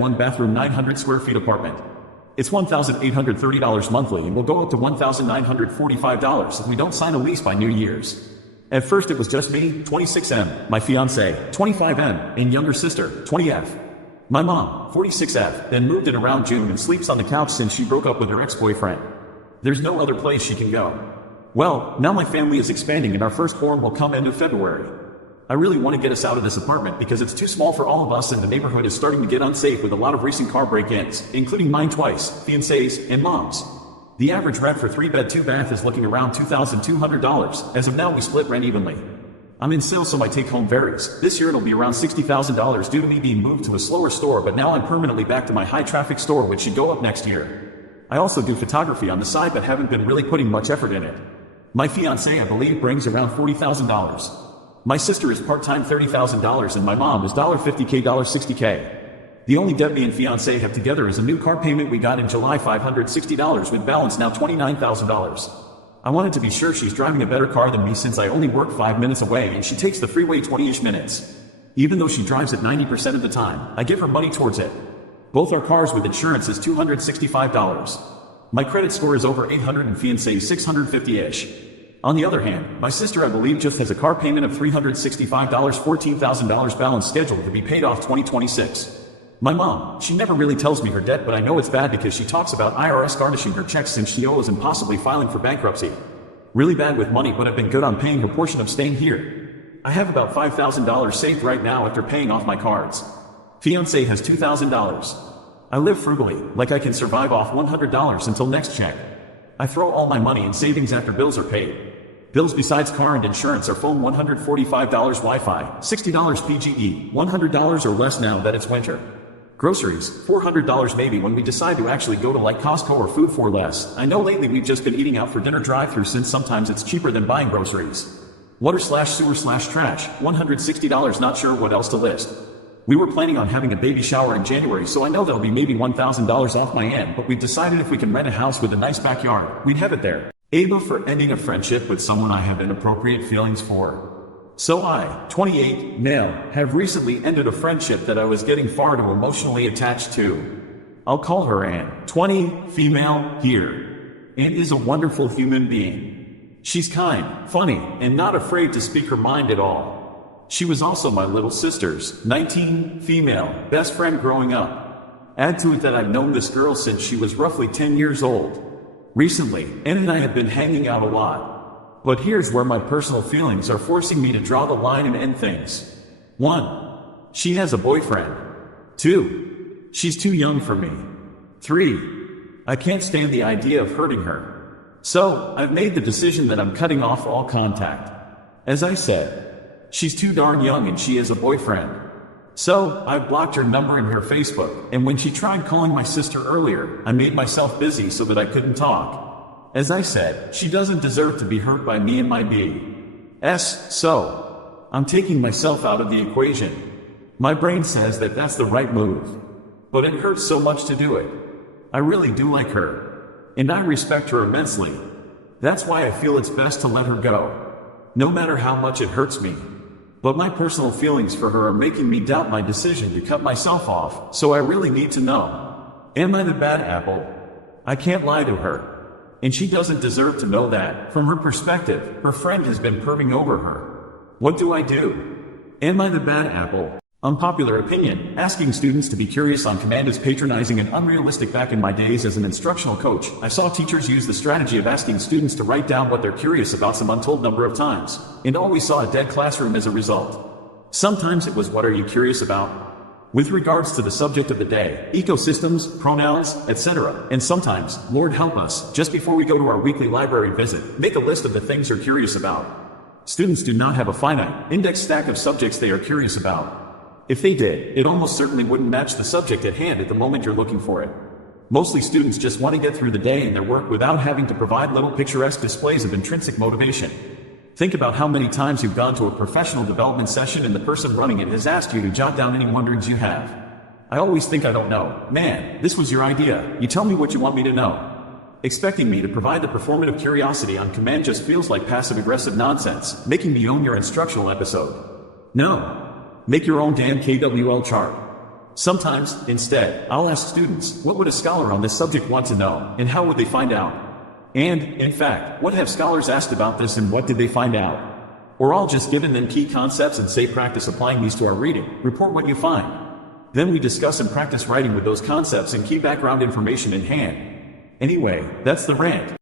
one bathroom 900 square feet apartment. It's $1,830 monthly and will go up to $1,945 if we don't sign a lease by New Year's. At first it was just me, 26M, my fiancé, 25M, and younger sister, 20F. My mom, 46F, then moved in around June and sleeps on the couch since she broke up with her ex-boyfriend. There's no other place she can go. Well, now my family is expanding and our firstborn will come end of February. I really want to get us out of this apartment because it's too small for all of us and the neighborhood is starting to get unsafe with a lot of recent car break-ins, including mine twice, fiancés, and moms. The average rent for 3-bed 2-bath is looking around $2,200. As of now, we split rent evenly. I'm in sales so my take-home varies. This year it'll be around $60,000 due to me being moved to a slower store, but now I'm permanently back to my high-traffic store, which should go up next year. I also do photography on the side but haven't been really putting much effort in it. My fiancé, I believe, brings around $40,000. My sister is part-time $30,000 and my mom is $50K, $60K. The only debt me and fiancé have together is a new car payment we got in July, $560 with balance now $29,000. I wanted to be sure she's driving a better car than me since I only work 5 minutes away and she takes the freeway 20-ish minutes. Even though she drives it 90% of the time, I give her money towards it. Both our cars with insurance is $265. My credit score is over 800 and fiancé 650-ish. On the other hand, my sister I believe just has a car payment of $365, $14,000 balance scheduled to be paid off 2026. My mom, she never really tells me her debt, but I know it's bad because she talks about IRS garnishing her checks since she owes and possibly filing for bankruptcy. Really bad with money, but I've been good on paying her portion of staying here. I have about $5,000 saved right now after paying off my cards. Fiancé has $2,000. I live frugally, like I can survive off $100 until next check. I throw all my money in savings after bills are paid. Bills besides car and insurance are phone $145 Wi-Fi, $60 PGE, $100 or less now that it's winter. Groceries, $400 maybe when we decide to actually go to like Costco or Food for Less. I know lately we've just been eating out for dinner drive-thru since sometimes it's cheaper than buying groceries. Water/sewer/trash, $160, not sure what else to list. We were planning on having a baby shower in January, so I know that'll be maybe $1,000 off my end, but we've decided if we can rent a house with a nice backyard, we'd have it there. Ava for ending a friendship with someone I have inappropriate feelings for. So I, 28, male, have recently ended a friendship that I was getting far too emotionally attached to. I'll call her Ann, 20, female, here. Ann is a wonderful human being. She's kind, funny, and not afraid to speak her mind at all. She was also my little sister's, 19, female, best friend growing up. Add to it that I've known this girl since she was roughly 10 years old. Recently, Ann and I have been hanging out a lot. But here's where my personal feelings are forcing me to draw the line and end things. 1. She has a boyfriend. 2. She's too young for me. 3. I can't stand the idea of hurting her. So, I've made the decision that I'm cutting off all contact. As I said, she's too darn young and she has a boyfriend. So, I blocked her number and her Facebook, and when she tried calling my sister earlier, I made myself busy so that I couldn't talk. As I said, she doesn't deserve to be hurt by me and my BS, so I'm taking myself out of the equation. My brain says that that's the right move, but it hurts so much to do it. I really do like her, and I respect her immensely. That's why I feel it's best to let her go, no matter how much it hurts me. But my personal feelings for her are making me doubt my decision to cut myself off, so I really need to know. Am I the bad apple? I can't lie to her. And she doesn't deserve to know that. From her perspective, her friend has been perving over her. What do I do? Am I the bad apple? Unpopular opinion, asking students to be curious on command is patronizing and unrealistic. Back in my days as an instructional coach, I saw teachers use the strategy of asking students to write down what they're curious about some untold number of times, and always saw a dead classroom as a result. Sometimes it was what are you curious about? With regards to the subject of the day, ecosystems, pronouns, etc. And sometimes, Lord help us, just before we go to our weekly library visit, make a list of the things you're curious about. Students do not have a finite, index stack of subjects they are curious about. If they did, it almost certainly wouldn't match the subject at hand at the moment you're looking for it. Mostly students just want to get through the day and their work without having to provide little picturesque displays of intrinsic motivation. Think about how many times you've gone to a professional development session and the person running it has asked you to jot down any wonderings you have. I always think I don't know. Man, this was your idea. You tell me what you want me to know. Expecting me to provide the performative curiosity on command just feels like passive-aggressive nonsense, making me own your instructional episode. No. Make your own damn KWL chart. Sometimes, instead, I'll ask students, what would a scholar on this subject want to know, and how would they find out? And, in fact, what have scholars asked about this and what did they find out? Or I'll just given them key concepts and say practice applying these to our reading, report what you find. Then we discuss and practice writing with those concepts and key background information in hand. Anyway, that's the rant.